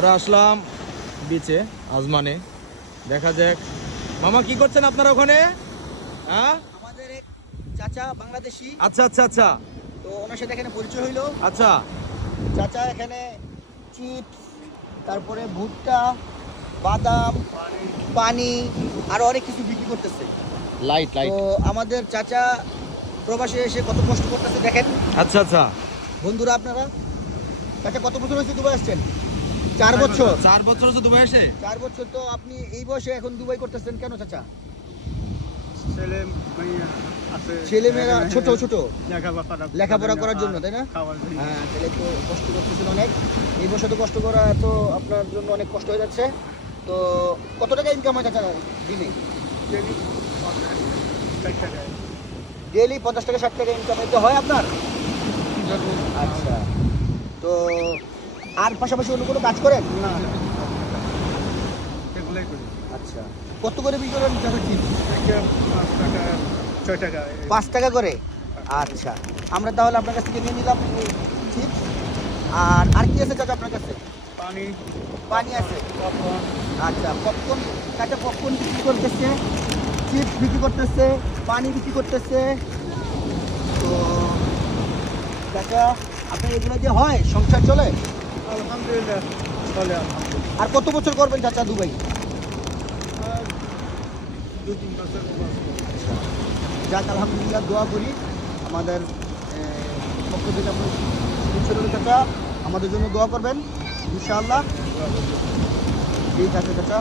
আমরা আসলাম বিচে আজমানে, দেখা যাক মামা কি করছেন আপনারা ওখানে। হ্যাঁ, আমাদের এক চাচা বাংলাদেশি, আচ্ছা আচ্ছা আচ্ছা তো ওনার সাথে এখানে পরিচয় হইলো। আচ্ছা চাচা এখানে চিপস, তারপরে ভুট্টা, বাদাম, পানি আর অনেক কিছু বিক্রি করতেছে। লাইট তো আমাদের চাচা প্রবাসে এসে কত কষ্ট করতেছে দেখেন আচ্ছা আচ্ছা। বন্ধুরা। আপনারা চাচা কত বছর হয়েছে দুবাই আসছেন? 4 বছর। 4 বছর হচ্ছে দুবাই এসে। 4 বছর। তো আপনি এই বয়সে এখন দুবাই করতেছেন কেন চাচা? ছেলে মেয়েরা ছোট ছোট লেখাপড়া করার জন্য, তাই না? হ্যাঁ, তাহলে তো কষ্ট করতেছেন অনেক। এই বছর তো কষ্ট করা তো আপনার জন্য অনেক কষ্ট হয়ে যাচ্ছে। তো কত টাকা ইনকাম হয় চাচা দিনে? ডেইলি 50 টাকা 60 টাকা ইনকাম হইতে হয় আপনার? আচ্ছা। তো আর পাশাপাশি অন্য কোনো কাজ করেন? না, আচ্ছা। কত করে বিক্রি করেন চাচা চিপস? 6 টাকা। 5 টাকা করে। আচ্ছা, আমরা তাহলে আপনার কাছ থেকে নিয়ে নিলাম চিপস। আর কি আছে চাচা আপনার কাছে? পানি, পানি আছে। পপকর্ন। আচ্ছা, পপকর্ন। চাচা পপকর্ন বিক্রি করতেছে, চিপস বিক্রি করতেছে, পানি বিক্রি করতেছে। তো চাচা আপনার এগুলো দিয়ে হয়, সংসার চলে? আলহামদুলিল্লাহ চলে, আলহামদুলিল্লাহ। আর কত বছর করবেন চাচা দুবাই? আর 2-3 বছর। যাক, আলহামদুলিল্লাহ, দোয়া করি আমাদের পক্ষ থেকে আপনার ছোট চাচা আমাদের জন্য দোয়া করবেন ইনশাআল্লাহ। ঠিক আছে চাচা।